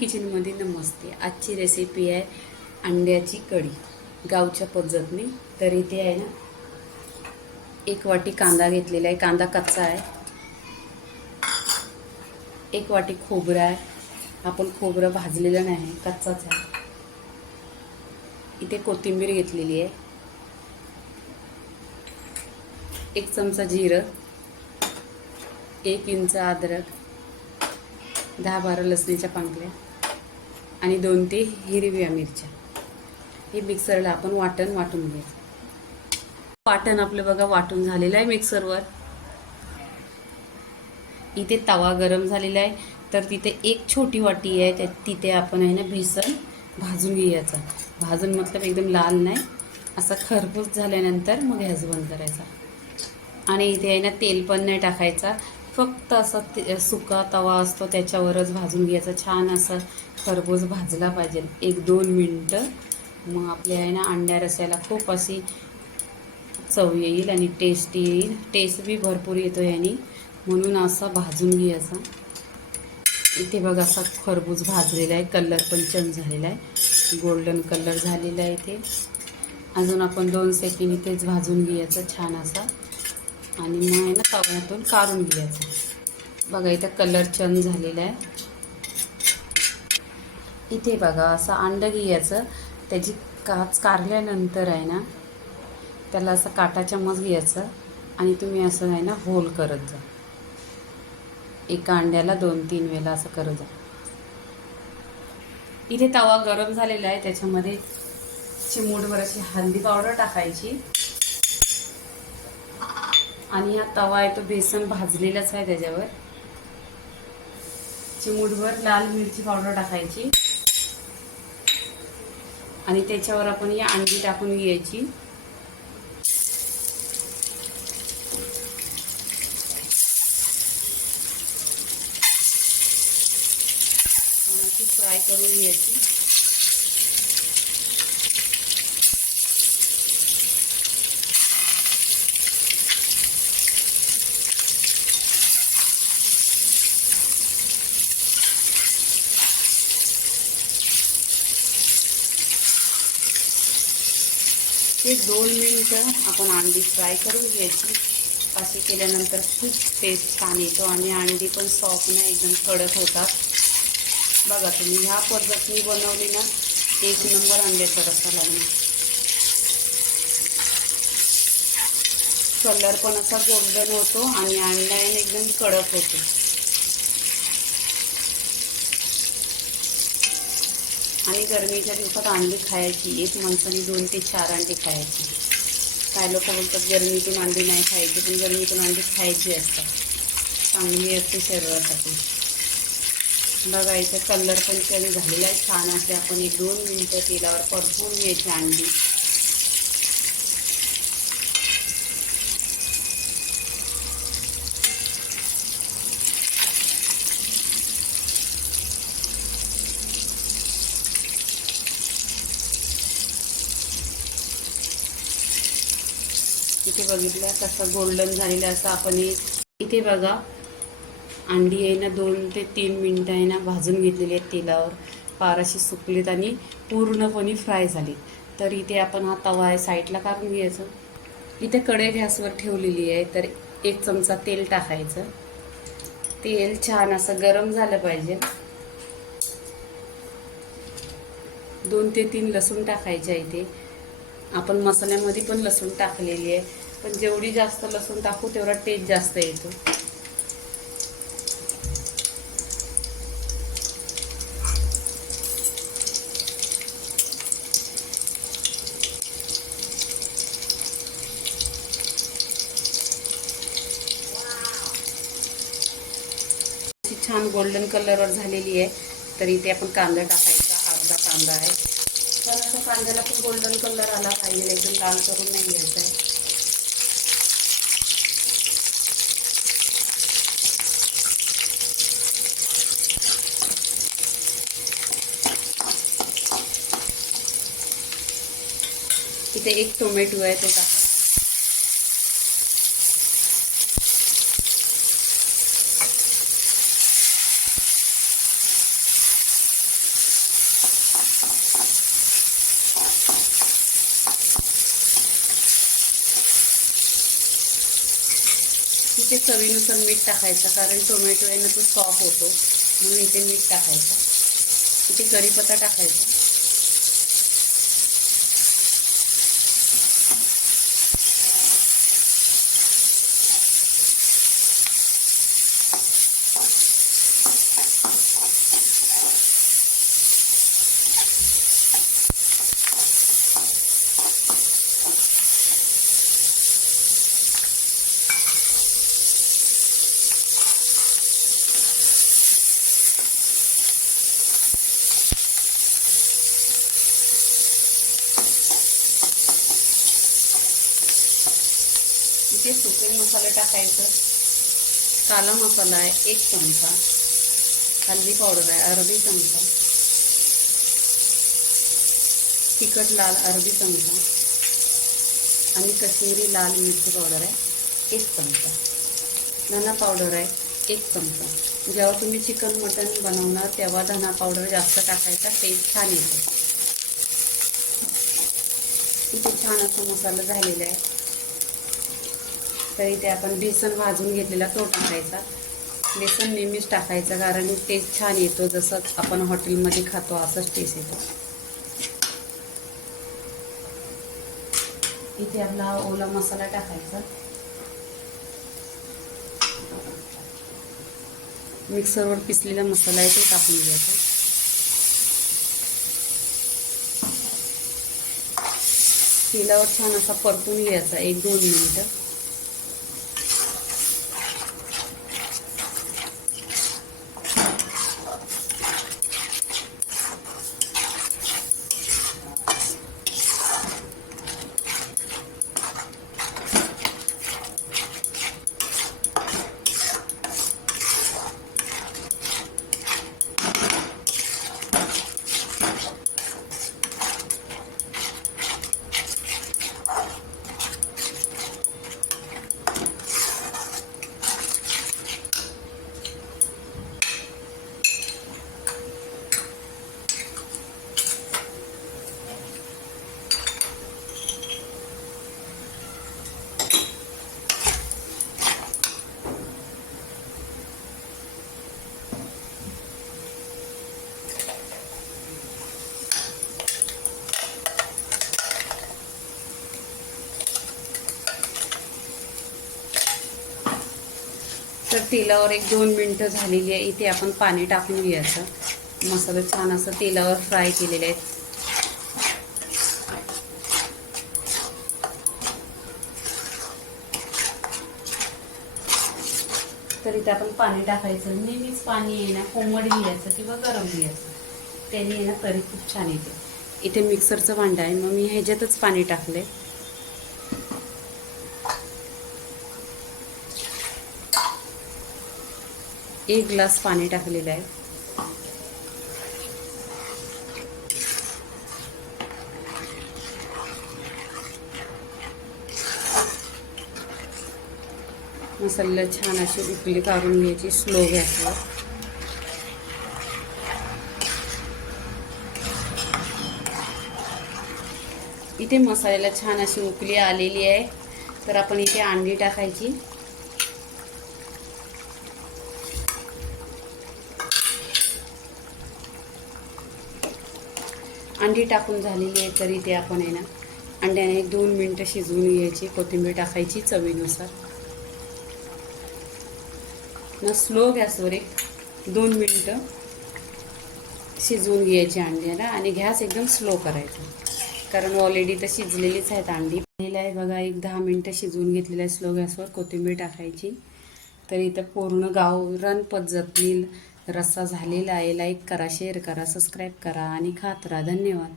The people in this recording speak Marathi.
किचनमध्ये नमस्ते. आजची रेसिपी आहे अंड्याची कढी. गावच्या पद्धतीने. तर इथे आहे ना एक वाटी कांदा घेतलेला आहे. कांदा कच्चा आहे. एक वाटी खोबरं आहे. आपण खोबरं भाजलेलं नाही. कच्चाच आहे. इथे कोथिंबीर घेतलेली आहे. एक चमचा जिरं. एक इंच अद्रक दहा बारा लसणीच्या पांगल्या आणि दोन ते हिरव्या मिरच्या. हे मिक्सरला आपण वाटण वाटून घ्यायचं वाटण आपलं बघा वाटून झालेलं आहे मिक्सरवर. इथे तवा गरम झालेला आहे तर तिथे एक छोटी वाटी आहे त्या तिथे आपण आहे ना बेसन भाजून घ्यायचा. भाजून मतलब एकदम लाल नाही असा खरपूस झाल्यानंतर मग गॅस बंद करायचा. आणि इथे आहे ना तेल पण नाही टाकायचा. फक्त असा ते सुका तवा असतो त्याच्यावरच भाजून घ्यायचा. छान असं खरबूज भाजला पाहिजे. एक दोन मिनटं. मग आपल्या आहे ना अंड्या रस्याला खूप अशी चव येईल आणि टेस्ट येईल. टेस्ट बी भरपूर येतो याने म्हणून असा भाजून घ्यायचा. इथे बघा असा खरबूज भाजलेला आहे. कलर पण चेंज झालेला आहे. गोल्डन कलर झालेला आहे इथे. अजून आपण दोन सेकंड इथेच भाजून घ्यायचं. छान असा आणि मग आहे ना तव्यातून काढून घ्यायचं. बघा इथं कलर चेंज झालेला आहे. इथे बघा असं अंडं घ्यायचं. त्याची काच काढल्यानंतर आहे ना त्याला असं काटा चम्मच घ्यायचं. आणि तुम्ही असं आहे ना होल करत जा. एका अंड्याला दोन तीन वेळा असं करत जा. इथे तवा गरम झालेला आहे त्याच्यामध्ये चिमूटभर अशी हळदी पावडर टाकायची. आणि हा तवा आहे तो बेसन भाजलेलाच आहे त्याच्यावर. चिमूटभर लाल मिरची पावडर टाकायची. आणि त्याच्यावर आपण ही अंडी टाकून घ्यायची. फ्राय करून घ्यायची. ते दोन मिनटं आपण अंडी फ्राय करून घ्यायची. असे केल्यानंतर खूप टेस्ट छान येतो आणि अंडी पण सॉफ्ट नाही एकदम कडक होतात. बघा तुम्ही ह्या पद्धतीने बनवली ना एक नंबर अंड्याचा रस्सा लागणार. कलर पण असा गोल्डन होतो आणि अंडा एकदम कडक होतो. आणि गरमीच्या दिवसात अंडी खायची. एक माणसाने दोन ते चार अंडी खायची. काय लोक बोलतात गरमीतून अंडी नाही खायची पण गरमीतून अंडी खायची असतात. चांगली असते शरीरासाठी. बघा इथं कलर पण चेंज झालेला आहे. छान असे आपण एक दोन मिनटं तेलावर परतून घ्यायची अंडी इथे बघितलं कसं गोल्डन झालेलं असं आपण इथे बघा. अंडी आहे ना दोन ते तीन मिनटं आहे ना भाजून घेतलेली आहेत तेलावर. पाराशी सुकलीत आणि पूर्णपणे फ्राय झाली. तर इथे आपण हा तवा आहे साईडला काढून घ्यायचं. इथे कढई गॅसवर ठेवलेली आहे तर एक चमचा तेल टाकायचं. तेल छान असं गरम झालं पाहिजे. दोन ते तीन लसूण टाकायचे इथे. आपण मसाल्यामध्ये पण लसूण टाकलेली आहे. पण जेवढी जास्त लसूण टाकू तेवढा टेस्ट जास्त येतो. अशी छान गोल्डन कलरवर झालेली आहे. तर इथे आपण कांदा टाकायचा अर्धा कांदा आहे. पण असं कांद्याला पण गोल्डन कलर आला पाहिजे एकदम लाल करून नाही घ्यायचं आहे. इथे एक टोमॅटो आहे तो टाकायचा इथे चवीनुसार मीठ टाकायचं कारण टोमॅटो आहे ना तो सॉफ्ट होतो. म्हणून इथे मीठ टाकायचं. इथे कढीपत्ता टाकायचा. इथे सुके मसाले टाकायचं. काला मसाला आहे एक चमचा. हल्दी पावडर आहे अर्धी चमचा. तिखट लाल अर्धी चमचा. आणि कश्मीरी लाल मिरची पावडर आहे एक चमचा. धना पावडर आहे एक चमचा. जेव्हा तुम्ही चिकन मटन बनवणार तेव्हा धना पावडर जास्त टाकायचा टेस्ट छान येतो. इथे छान असा मसाला झालेला आहे. तर इथे आपण बेसन भाजून घेतलेला तो टाकायचा बेसन नेहमीच टाकायचं कारण टेस्ट छान येतो. जसं आपण हॉटेलमध्ये खातो असंच टेस्ट येतो. इथे आपला ओला मसाला टाकायचा. मिक्सरवर पिसलेला मसाला आहे तो टाकून घ्यायचा. तेलावर छान असा परतून घ्यायचा एक दोन मिनिटं. तर तेलावर एक दोन मिनटं झालेली आहे. इथे आपण पाणी टाकून घ्यायचं. मसाला छान असं तेलावर फ्राय केलेले आहेत. तर इथे आपण पाणी टाकायचं. नेहमीच पाणी आहे ना कोमट घ्यायचं किंवा गरम घ्यायचं. त्याने आहे ना तरी खूप छान येते. इथे मिक्सरचं भांडं आहे. मग मी ह्याच्यातच पाणी टाकलंय. एक ग्लास पाणी टाकलेलं आहे. मसाला छान अशी उकली काढून घ्यायची स्लो गॅसवर इथे मसाल्याला छान अशी उकली आलेली आहे. तर आपण इथे अंडी टाकायची. अंडी टाकून झालेली आहे तरी ते आपण आहे ना अंड्याने एक दोन मिनटं शिजवून घ्यायची कोथिंबीर टाकायची चवीनुसार. मग स्लो गॅसवर एक दोन मिनटं शिजवून घ्यायची अंड्याला आणि गॅस एकदम स्लो करायचा. कारण ऑलरेडी तर शिजलेलीच आहेत अंडी. पहिलं आहे बघा एक दहा मिनटं शिजवून घेतलेलं आहे स्लो गॅसवर कोथिंबीर टाकायची. तर इथं पूर्ण गावरान पद्धतीने रस्सा झालेला आहे. लाईक करा शेअर करा सबस्क्राईब करा आणि खात राहा. धन्यवाद.